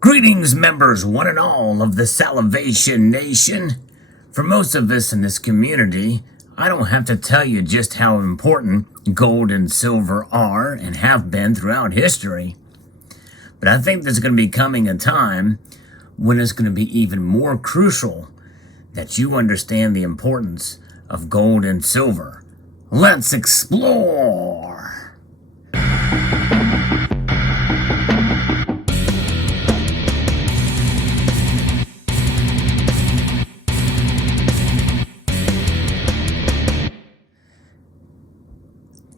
Greetings, members, one and all of the Salivation Nation. For most of us in this community, I don't have to tell you just how important gold and silver are and have been throughout history. But I think there's going to be coming a time when it's going to be even more crucial that you understand the importance of gold and silver. Let's explore!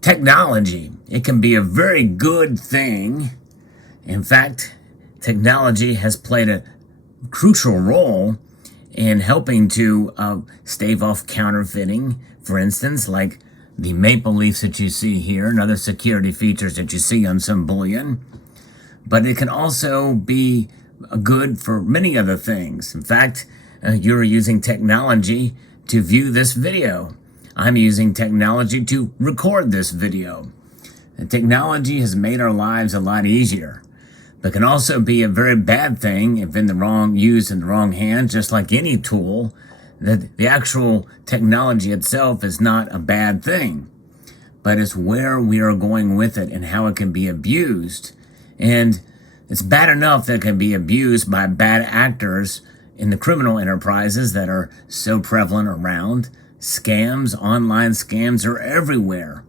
Technology. It can be a very good thing. In fact, technology has played a crucial role in helping to stave off counterfeiting, for instance, like the maple leafs that you see here and other security features that you see on some bullion. But it can also be good for many other things. In fact, you're using technology to view this video. I'm using technology to record this video. And technology has made our lives a lot easier, but can also be a very bad thing if used in the wrong hands, just like any tool. That the actual technology itself is not a bad thing, but it's where we are going with it and how it can be abused. And it's bad enough that it can be abused by bad actors in the criminal enterprises that are so prevalent around. Scams, online scams are everywhere.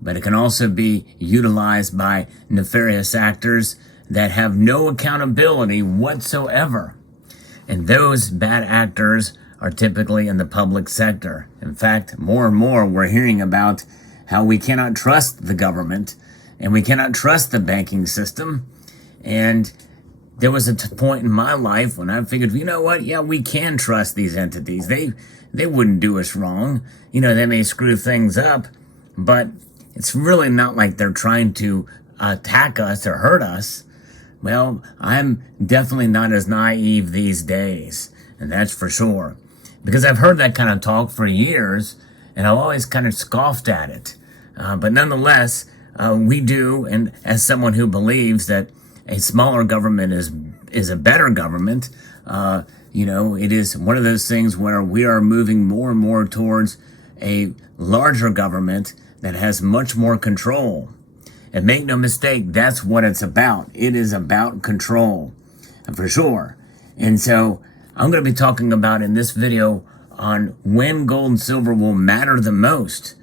But it can also be utilized by nefarious actors that have no accountability whatsoever. And those bad actors are typically in the public sector. In fact, more and more we're hearing about how we cannot trust the government and we cannot trust the banking system. And there was a point in my life when I figured, you know what? Yeah, we can trust these entities. They wouldn't do us wrong. You know, they may screw things up, but it's really not like they're trying to attack us or hurt us. Well, I'm definitely not as naive these days, and that's for sure. Because I've heard that kind of talk for years, and I've always kind of scoffed at it. But nonetheless, we do, and as someone who believes that a smaller government is a better government, it is one of those things where we are moving more and more towards a larger government that has much more control. And make no mistake, that's what it's about. It is about control, for sure. And so I'm going to be talking about in this video on when gold and silver will matter the most.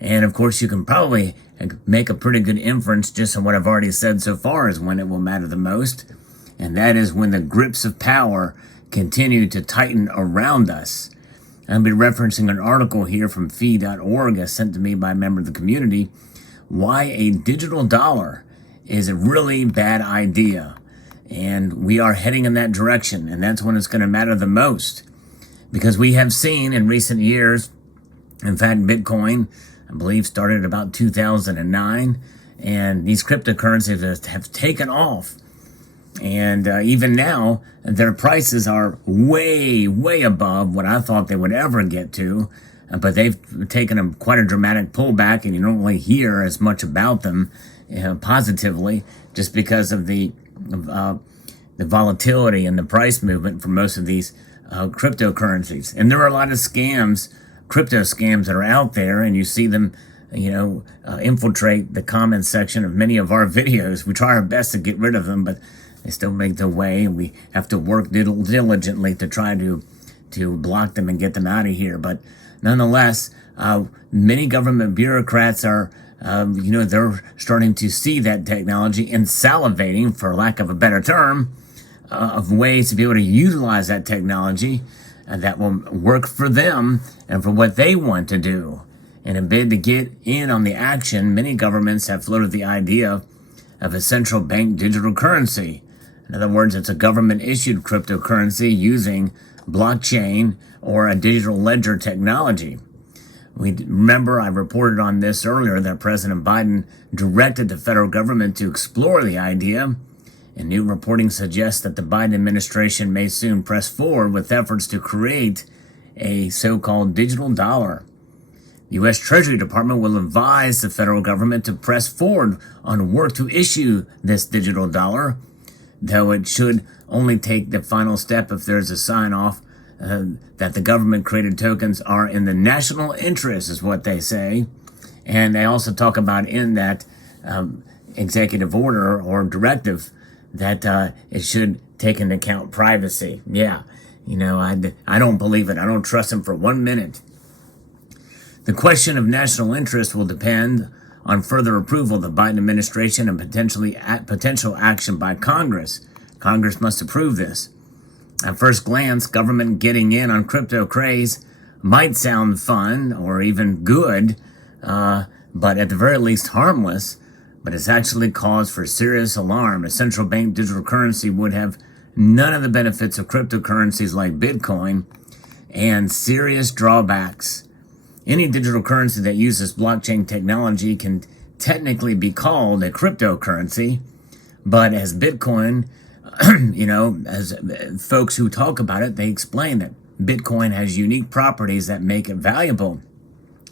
And of course, you can probably make a pretty good inference just on what I've already said so far as when it will matter the most. And that is when the grips of power continue to tighten around us. I'll be referencing an article here from fee.org as sent to me by a member of the community, why a digital dollar is a really bad idea. And we are heading in that direction, and that's when it's going to matter the most. Because we have seen in recent years, in fact, Bitcoin, I believe, started about 2009, and these cryptocurrencies have taken off. And even now, their prices are way, way above what I thought they would ever get to. But they've taken quite a dramatic pullback, and you don't really hear as much about them positively just because of the volatility and the price movement for most of these cryptocurrencies. And there are a lot of scams, crypto scams that are out there, and you see them infiltrate the comment section of many of our videos. We try our best to get rid of them, but they still make their way, and we have to work diligently to try to block them and get them out of here. But nonetheless, many government bureaucrats are, they're starting to see that technology and salivating, for lack of a better term, of ways to be able to utilize that technology that will work for them and for what they want to do. In a bid to get in on the action, many governments have floated the idea of a central bank digital currency. In other words, it's a government-issued cryptocurrency using blockchain or a digital ledger technology. Remember, I reported on this earlier that President Biden directed the federal government to explore the idea, and new reporting suggests that the Biden administration may soon press forward with efforts to create a so-called digital dollar. The U.S. Treasury Department will advise the federal government to press forward on work to issue this digital dollar though it should only take the final step if there's a sign-off that the government-created tokens are in the national interest, is what they say. And they also talk about in that executive order or directive that it should take into account privacy. Yeah, I don't believe it. I don't trust them for 1 minute. The question of national interest will depend on further approval of the Biden administration and potential action by Congress. Congress must approve this. At first glance, government getting in on crypto craze might sound fun or even good, but at the very least harmless. But it's actually cause for serious alarm. A central bank digital currency would have none of the benefits of cryptocurrencies like Bitcoin and serious drawbacks. Any digital currency that uses blockchain technology can technically be called a cryptocurrency, but as Bitcoin, as folks who talk about it, they explain that Bitcoin has unique properties that make it valuable,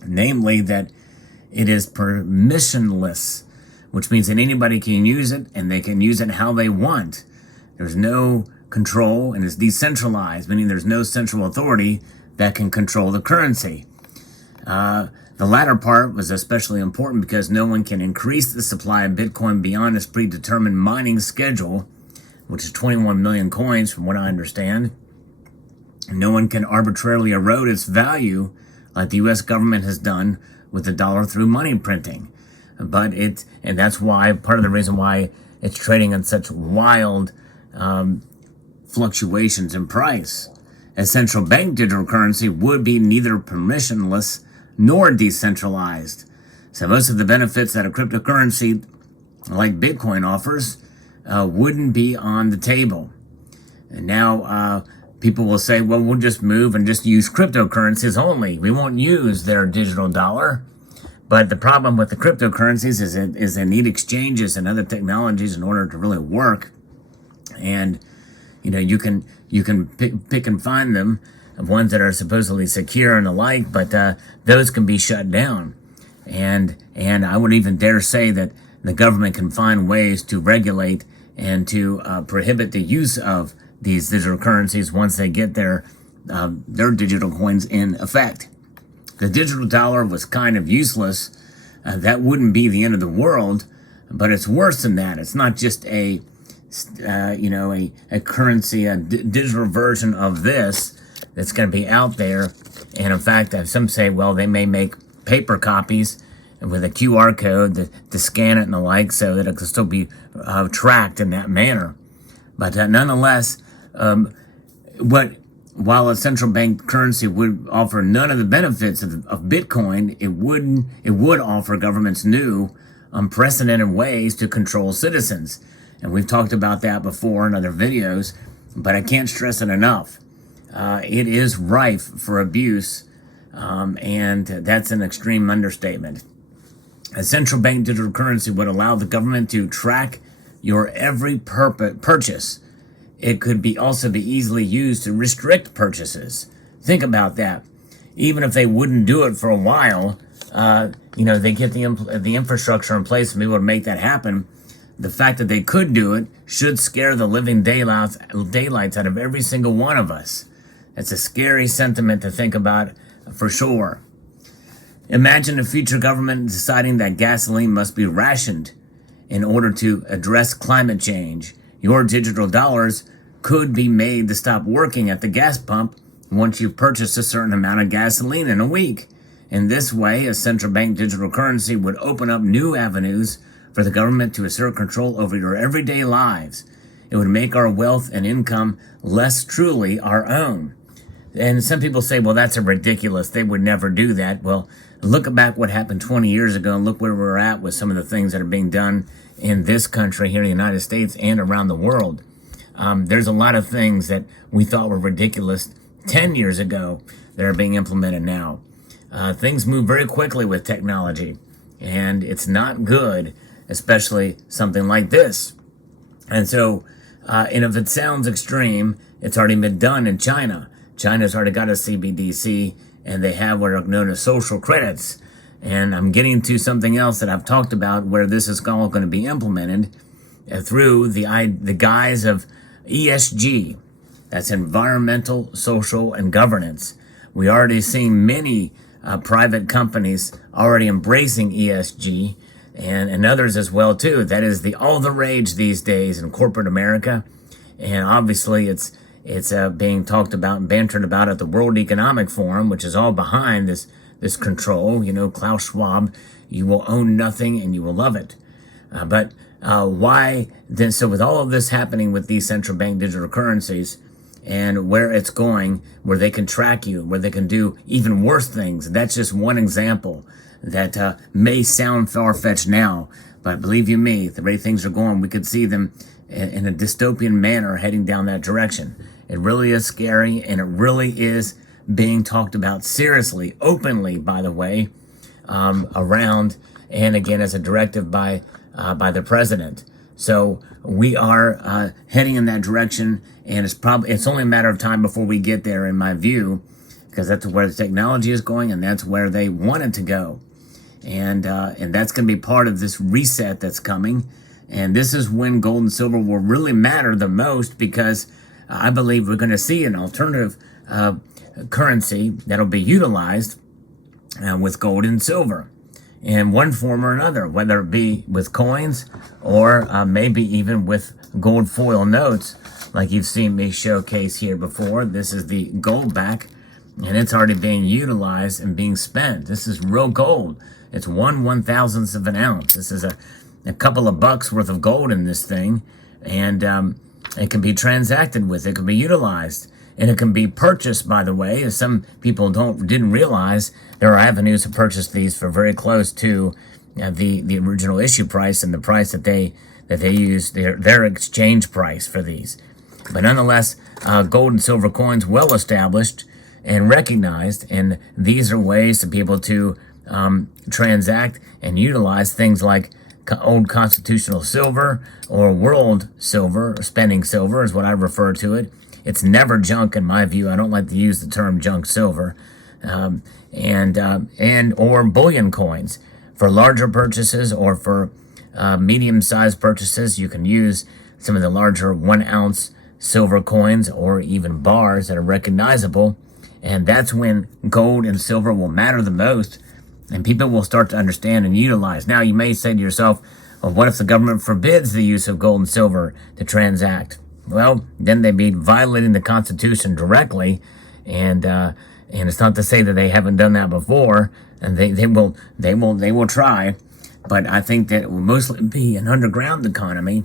namely that it is permissionless, which means that anybody can use it and they can use it how they want. There's no control and it's decentralized, meaning there's no central authority that can control the currency. The latter part was especially important because no one can increase the supply of Bitcoin beyond its predetermined mining schedule, which is 21 million coins from what I understand. No one can arbitrarily erode its value like the U.S. government has done with the dollar through money printing. And that's why, part of the reason why it's trading in such wild fluctuations in price. A central bank digital currency would be neither permissionless nor decentralized. So most of the benefits that a cryptocurrency like Bitcoin offers wouldn't be on the table. And now people will say, well, we'll just move and just use cryptocurrencies only. We won't use their digital dollar. But the problem with the cryptocurrencies is they need exchanges and other technologies in order to really work. And you can pick and find them, ones that are supposedly secure and the like, but those can be shut down. And I would even dare say that the government can find ways to regulate and to prohibit the use of these digital currencies once they get their digital coins in effect. The digital dollar was kind of useless. That wouldn't be the end of the world, but it's worse than that. It's not just a currency, a digital version of this that's going to be out there. And in fact, some say, well, they may make paper copies with a QR code to scan it and the like so that it can still be tracked in that manner. But nonetheless, while a central bank currency would offer none of the benefits of Bitcoin, it would offer governments new, unprecedented ways to control citizens. And we've talked about that before in other videos, but I can't stress it enough. It is rife for abuse, and that's an extreme understatement. A central bank digital currency would allow the government to track your every purchase. It could also be easily used to restrict purchases. Think about that. Even if they wouldn't do it for a while, they get the infrastructure in place to be able to make that happen. The fact that they could do it should scare the living daylights out of every single one of us. It's a scary sentiment to think about for sure. Imagine a future government deciding that gasoline must be rationed in order to address climate change. Your digital dollars could be made to stop working at the gas pump once you've purchased a certain amount of gasoline in a week. In this way, a central bank digital currency would open up new avenues for the government to assert control over your everyday lives. It would make our wealth and income less truly our own. And some people say, well, that's ridiculous. They would never do that. Well, look back what happened 20 years ago and look where we're at with some of the things that are being done in this country, here in the United States, and around the world. There's a lot of things that we thought were ridiculous 10 years ago that are being implemented now. Things move very quickly with technology, and it's not good, especially something like this. And so, and if it sounds extreme, it's already been done in China. China's already got a CBDC, and they have what are known as social credits. And I'm getting to something else that I've talked about where this is all going to be implemented. through the guise of ESG. That's environmental, social, and governance. We already seen many private companies already embracing ESG, and others as well too. That is all the rage these days in corporate America, and obviously it's being talked about and bantered about at the World Economic Forum, which is all behind this control. You know, Klaus Schwab, you will own nothing and you will love it. But why then? So with all of this happening with these central bank digital currencies, and where it's going, where they can track you, where they can do even worse things. That's just one example that may sound far-fetched now, but believe you me, the way things are going, we could see them in a dystopian manner heading down that direction. It really is scary, and it really is being talked about seriously, openly, by the way, around, and again, as a directive by the president. So we are heading in that direction, and it's only a matter of time before we get there, in my view, because that's where the technology is going, and that's where they want it to go, and that's going to be part of this reset that's coming. And this is when gold and silver will really matter the most, because I believe we're going to see an alternative currency that'll be utilized with gold and silver in one form or another, whether it be with coins or maybe even with gold foil notes, like you've seen me showcase here before. This is the gold back, and it's already being utilized and being spent. This is real gold. It's 1/1000th of an ounce. This is a couple of bucks worth of gold in this thing, and it can be transacted with. It can be utilized. And it can be purchased, by the way, as some people didn't realize. There are avenues to purchase these for very close to the original issue price and the price that they use, their exchange price for these. But nonetheless, gold and silver coins well established and recognized, and these are ways to be able to transact and utilize things like old constitutional silver or world silver, or spending silver is what I refer to it. It's never junk in my view. I don't like to use the term junk silver, and or bullion coins for larger purchases, or for medium-sized purchases. You can use some of the larger 1-ounce silver coins, or even bars that are recognizable, and that's when gold and silver will matter the most, and people will start to understand and utilize. Now, you may say to yourself, well, what if the government forbids the use of gold and silver to transact? Well, then they'd be violating the Constitution directly, and it's not to say that they haven't done that before, and they will try, but I think that it will mostly be an underground economy,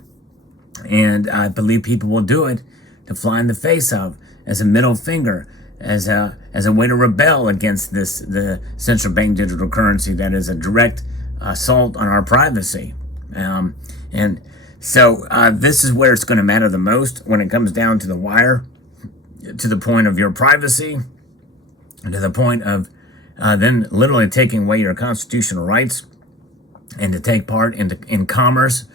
and I believe people will do it to fly in the face of, as a middle finger, as a way to rebel against the central bank digital currency that is a direct assault on our privacy, and. So this is where it's going to matter the most when it comes down to the wire, to the point of your privacy, to the point of then literally taking away your constitutional rights, and to take part in commerce,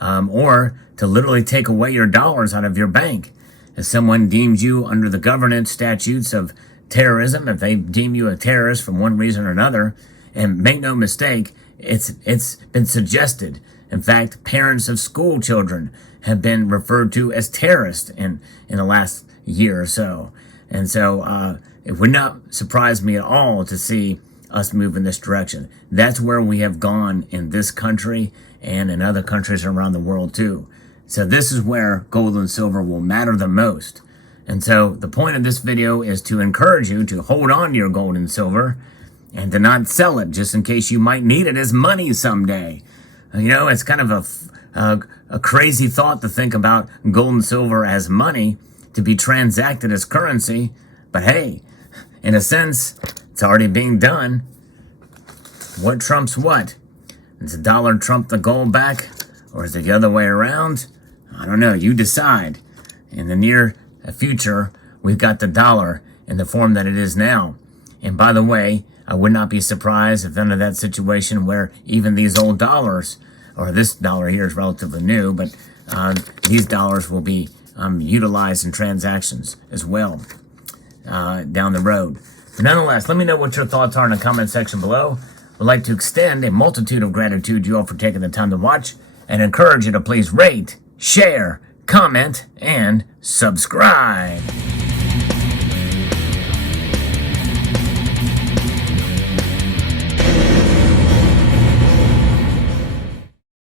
or to literally take away your dollars out of your bank. If someone deems you under the governance statutes of terrorism, if they deem you a terrorist for one reason or another, and make no mistake, it's been suggested. In fact, parents of school children have been referred to as terrorists in the last year or so. And so it would not surprise me at all to see us move in this direction. That's where we have gone in this country and in other countries around the world too. So this is where gold and silver will matter the most. And so the point of this video is to encourage you to hold on to your gold and silver, and to not sell it just in case you might need it as money someday. You know, it's kind of a crazy thought to think about gold and silver as money to be transacted as currency. But hey, in a sense, it's already being done. What trumps what? Does the dollar trump the gold back? Or is it the other way around? I don't know. You decide. In the near future, we've got the dollar in the form that it is now. And by the way, I would not be surprised if under that situation where even these old dollars, or this dollar here is relatively new, but these dollars will be utilized in transactions as well down the road. But nonetheless, let me know what your thoughts are in the comment section below. I'd like to extend a multitude of gratitude to you all for taking the time to watch, and encourage you to please rate, share, comment, and subscribe.